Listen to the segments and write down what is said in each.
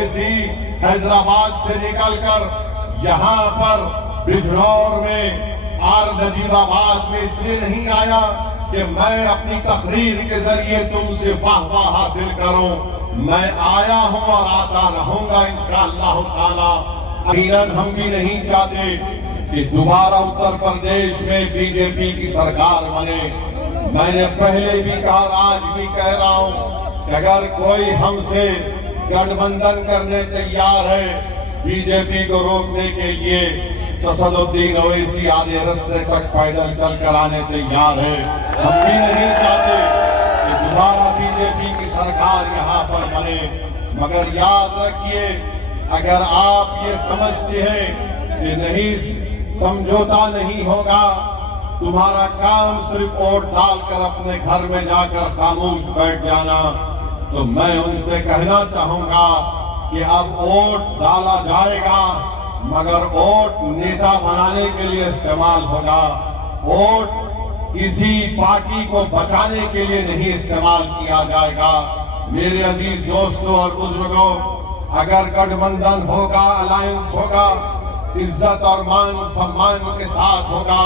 اویسی حیدرآباد سے نکل کر یہاں پر بجنور میں اور نجیب آباد میں اس لیے نہیں آیا کہ میں اپنی تقریر کے ذریعے تم سے واہ حاصل کروں. میں آیا ہوں اور آتا رہوں گا انشاءاللہ تعالی. یقیناً ہم بھی نہیں چاہتے کہ دوبارہ اتر پردیش میں بی جے پی کی سرکار بنے. میں نے پہلے بھی کہا اور آج بھی کہہ رہا ہوں کہ اگر کوئی ہم سے گٹھ بندھن کرنے تیار ہے بی جے پی کو روکنے کے لیے تو اسدالدین اویسی آدھے رستے تک پیدل چل کر آنے تیار ہے. ہم بھی نہیں چاہتے کہ دوبارہ بی جے پی کی سرکار یہاں پر بنے. مگر یاد رکھیے اگر آپ یہ سمجھتے ہیں کہ نہیں سمجھوتا نہیں ہوگا, تمہارا کام صرف ووٹ ڈال کر اپنے گھر میں جا کر خاموش بیٹھ جانا, تو میں ان سے کہنا چاہوں گا کہ اب ووٹ ڈالا جائے گا مگر ووٹ نیتا بنانے کے لیے استعمال ہوگا. ووٹ کسی پارٹی کو بچانے کے لیے نہیں استعمال کیا جائے گا. میرے عزیز دوستوں اور بزرگوں, اگر گٹھ بندھن ہوگا, الائنس ہوگا, عزت اور مان سمان کے ساتھ ہوگا,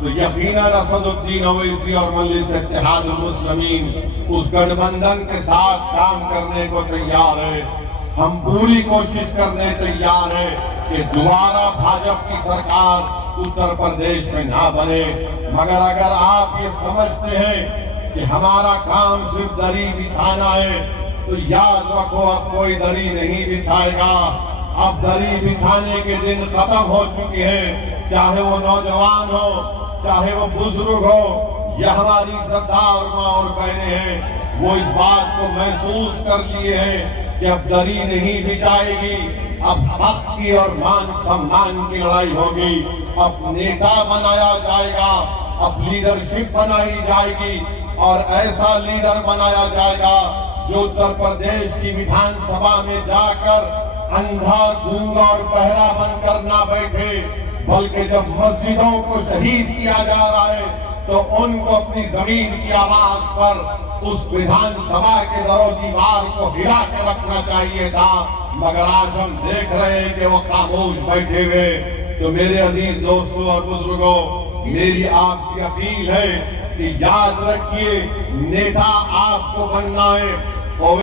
تو یقیناً اسدالدین اویسی اور مجلس اتحاد المسلمین اس گٹھ بندھن کے ساتھ کام کرنے کو تیار ہے. ہم پوری کوشش کرنے تیار ہیں کہ دوبارہ بھاجپ کی سرکار اتر پردیش میں نہ بنے. مگر اگر آپ یہ سمجھتے ہیں کہ ہمارا کام صرف دری بچھانا ہے تو یاد رکھو اب کوئی دری نہیں بچھائے گا. اب دری بچھانے کے دن ختم ہو چکے ہیں, چاہے وہ نوجوان ہو, چاہے وہ بزرگ ہو, یا ہماری عزتدار ماں اور بہنیں ہیں, وہ اس بات کو محسوس کر لیے ہیں کہ اب دری نہیں بچھائے گی, اب حق کی اور مان سمان کی لڑائی ہوگی. اب نیتا بنایا جائے گا, اب لیڈرشپ بنائی جائے گی, اور ایسا لیڈر بنایا جائے گا جو اتر پردیش کی ویدھان سبھا میں جا کر اندھا, گونگا اور بہرا بن کر نہ بیٹھے, بلکہ جب مسجدوں کو شہید کیا جا رہا ہے تو ان کو اپنی زمین کی آواز پر اس ویدھان سبھا کے در و دیوار کو ہلا کے رکھنا چاہیے تھا. مگر آج ہم دیکھ رہے ہیں کہ وہ خاموش بیٹھے ہوئے. تو میرے عزیز دوستوں اور بزرگوں, میری آپ سے اپیل ہے کہ یاد رکھیے نیتا آپ کو بننا ہے,